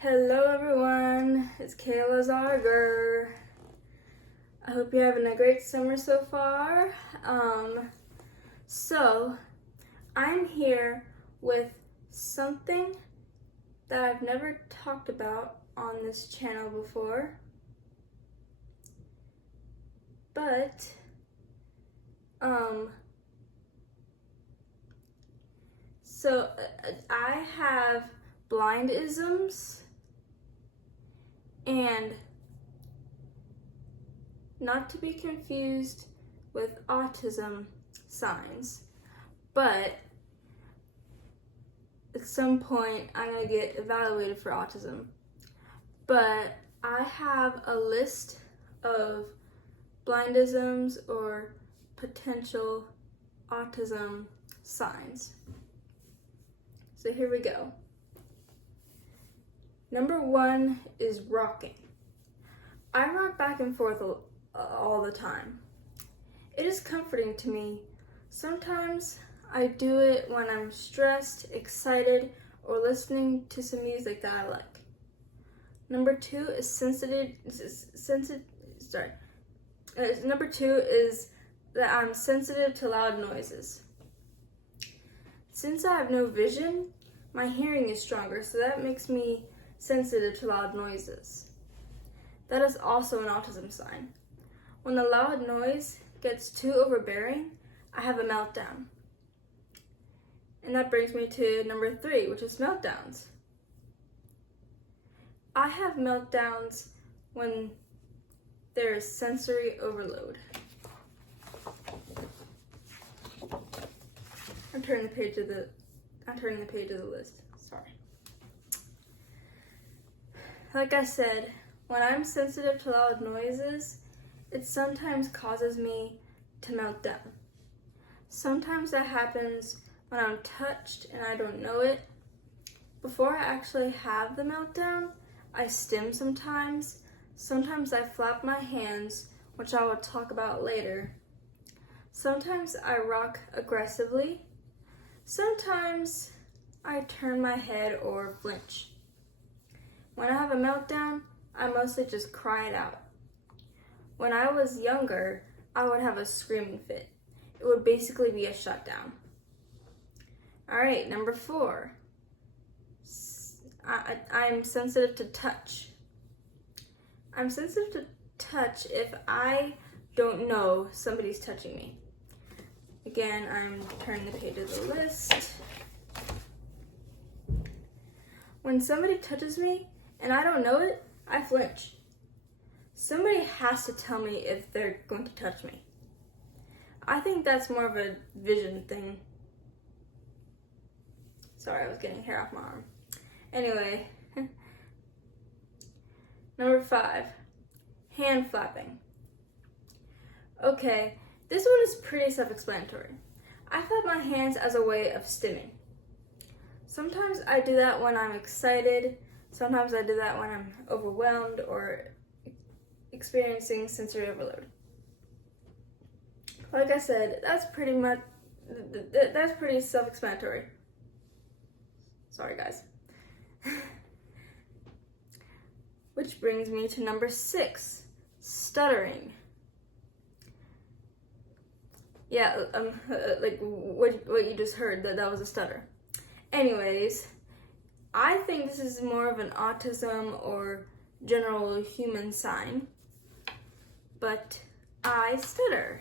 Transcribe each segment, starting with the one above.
Hello everyone, it's Kayla Zarger. I hope you're having a great summer so far. So I'm here with something that I've never talked about on this channel before, but I have blind isms and not to be confused with autism signs, but at some point I'm going to get evaluated for autism. But I have a list of blindisms or potential autism signs. So here we go. Number 1 is rocking. I rock back and forth all the time. It is comforting to me. Sometimes I do it when I'm stressed, excited, or listening to some music that I like. Number 2 is Number 2 is that I'm sensitive to loud noises. Since I have no vision, my hearing is stronger, so that makes me sensitive to loud noises. That is also an autism sign. When the loud noise gets too overbearing, I have a meltdown. And that brings me to number 3, which is meltdowns. I have meltdowns when there is sensory overload. I'm turning the page of the list. Sorry. Like I said, when I'm sensitive to loud noises, it sometimes causes me to melt down. Sometimes that happens when I'm touched and I don't know it. Before I actually have the meltdown, I stim sometimes. Sometimes I flap my hands, which I will talk about later. Sometimes I rock aggressively. Sometimes I turn my head or flinch. When I have a meltdown, I mostly just cry it out. When I was younger, I would have a screaming fit. It would basically be a shutdown. Alright, number 4. I'm sensitive to touch. I'm sensitive to touch if I don't know somebody's touching me. Again, I'm turning the page of the list. When somebody touches me and I don't know it, I flinch. Somebody has to tell me if they're going to touch me. I think that's more of a vision thing. Sorry, I was getting hair off my arm. Anyway, number 5, hand flapping. Okay, this one is pretty self-explanatory. I flap my hands as a way of stimming. Sometimes I do that when I'm excited. Sometimes I do that when I'm overwhelmed or experiencing sensory overload. Like I said, that's pretty self-explanatory. Sorry, guys. Which brings me to number 6, stuttering. Yeah, like what you just heard, that was a stutter. Anyways, I think this is more of an autism or general human sign, but I stutter.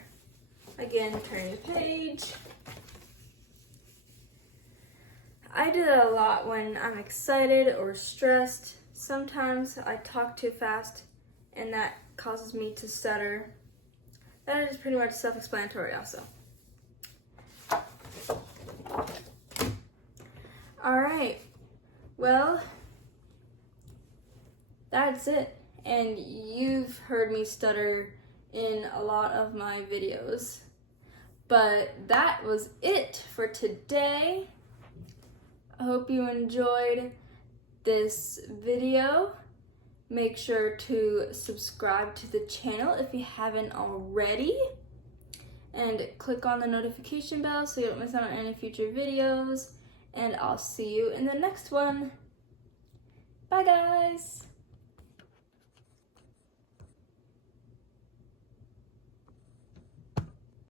Again, turning the page. I do that a lot when I'm excited or stressed. Sometimes I talk too fast and that causes me to stutter. That is pretty much self-explanatory also. Alright, well, that's it. And you've heard me stutter in a lot of my videos. But that was it for today. I hope you enjoyed this video. Make sure to subscribe to the channel if you haven't already. And click on the notification bell so you don't miss out on any future videos. And I'll see you in the next one. Bye, guys!